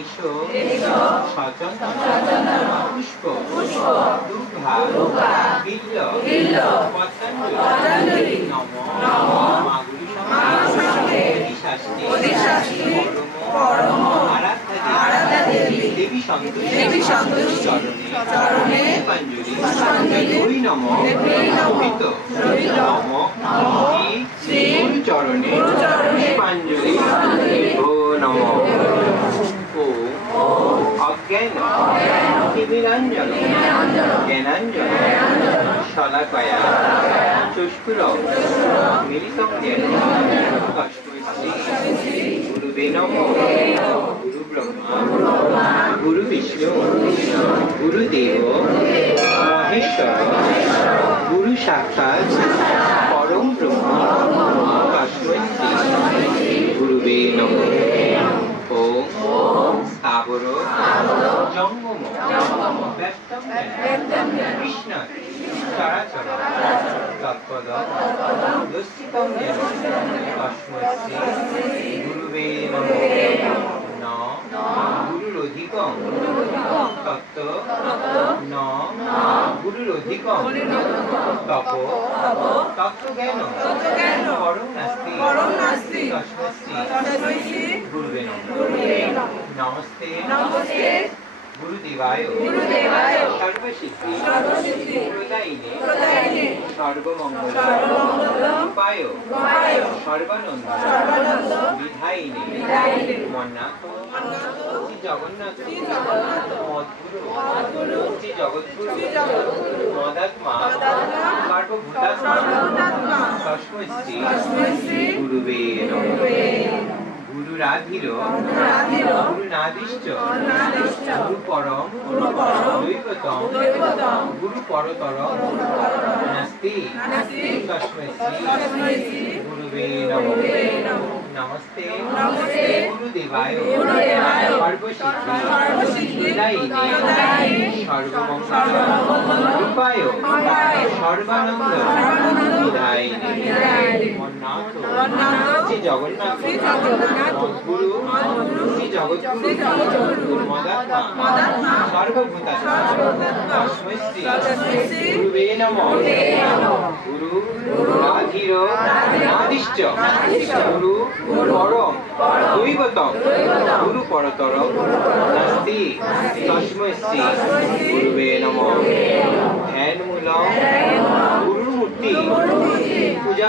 এসো। সচন্দন পুষ্প। দুর্ভা বিল্ল পতঞ্জলি। নম। মাগুরি সঙ্গে শাস্তি পরম। আরাধ্যা দেবী দেবী সন্তোষী চরণে। পুষ্পাঞ্জলি। ওই নম। রোহিত। নম। শ্রী চরণে পুষ্পাঞ্জলি। ও নম। অজ্ঞান। তিমিরাঞ্জন জ্ঞানাঞ্জন শলাকয়া। চুষ্কুর। মিলিতং জ্ঞান তস্मै শ্রী গুরুবে নমঃ। গুরু ব্রহ্মা গুরু বিষ্ণু গুরুদেব। মহেশ্বর। গুরু সাক্ষাৎ পরম ব্রহ্ম। ব্যক্তম কৃষ্ণ চরাচর তৎপদ তস্मै শ্রী গুরুবে নমঃ ন গুরুরধিকম তত্ত্ব ন গুরুরধিকম তপ তত্ত্বজ্ঞান পরম নাস্তি শ্রী গুরুবে নমঃ নমস্তে গুরুদেবায় সর্বসিদ্ধি প্রদায়িনে সর্বমঙ্গল উপায় সর্বানন্দ বিধায়িনে মন্নাথ শ্রী জগন্নাথ মদ্গুরু শ্রী জগৎগুরু মদাত্মা সর্বভূতাত্মা তস্मै শ্রী গুরুবে নমঃ গুরুরাধির গুরুনাদিশ্চ গুরু পরম দৈবতম গুরু পরতরম নাস্তি শ্রী গুরুবে নমঃ। নমস্তে। গুরুদেবায় সর্বসিদ্ধি। প্রদায়িনে সর্বমঙ্গল রূপায় সর্বানন্দ। বিধায়িনে শ্রী জগন্নাথ। গুরু শ্রী জগৎগুরু মদাত্মা। সর্বভূতাত্মা। তস্मै শ্রী গুরুবে নমঃ। গুরু রাধির নাদিশ্চ। গুরু পরম। দৈবতম। গুরু পরতরম। নাস্তি। তস্मै শ্রী গুরুবে নমঃ ধ্যানমূলম গুরুর মূর্তি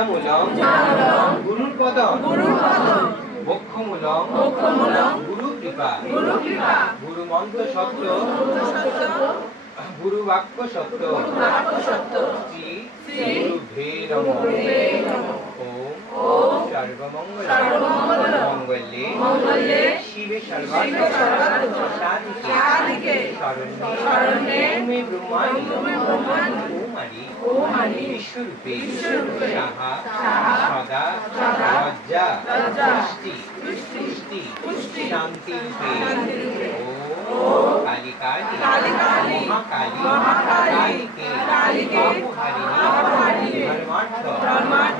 পূজামূলম গুরুর পদম মোক্ষমূলম গুরু কৃপা গুরু মন্ত্র সত্য গুরু বাক্য সত্য শ্রী গুরু ভে নমঃ ওম সর্বমঙ্গল মঙ্গলে শিবে সর্বার্থ সাধিকে শরণ্যে ভূমি ব্রহ্মাণি ওমারি বিশ্বরূপে সাহা সদা লজ্জা পুষ্টি শান্তি রূপে ও কালী কালী মহাকালী কালীকে পাপহারিণী ধর্মার্থ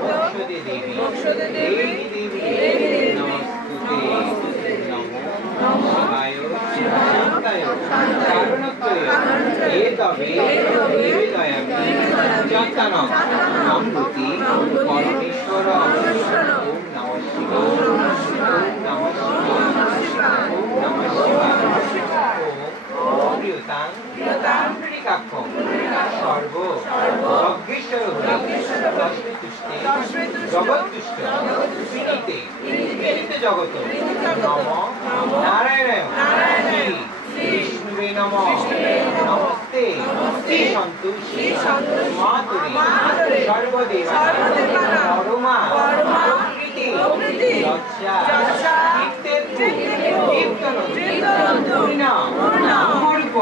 মোক্ষদে দেবী দেবী দেবী নমস্তুতে নমো শিবায় শান্তায় কারণত্বয় এ তবে নিবেদয়ামি যত্নম নম্ভূতি পরমেশ্বর ওম নমঃ শিবায় ওম নমঃ শিবায় ওম নমঃ শিবায় ওম প্রিয়তাং প্রিয়কাক্ষম সর্ব যজ্ঞেশ্বর তস্মে তুষ্টে জগৎ তুষ্ট পীড়িতে পীড়িতে জগত নম নারায়ণায়। শ্রী বিষ্ণুবে নম নমস্তে শ্রী সন্তোষী মাতুরী সর্বদেবা পরমা প্রকৃতি যচ্ছা কীর্তন। হরিনাম মূর্খ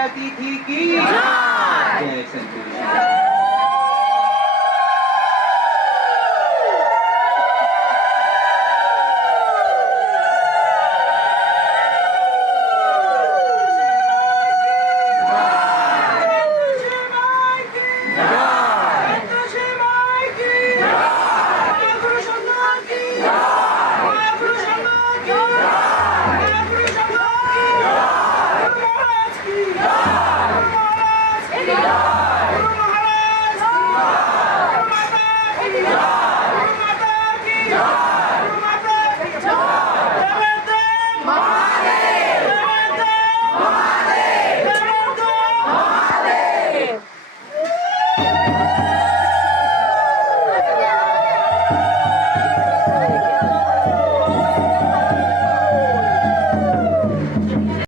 भारती थी की जय संतोष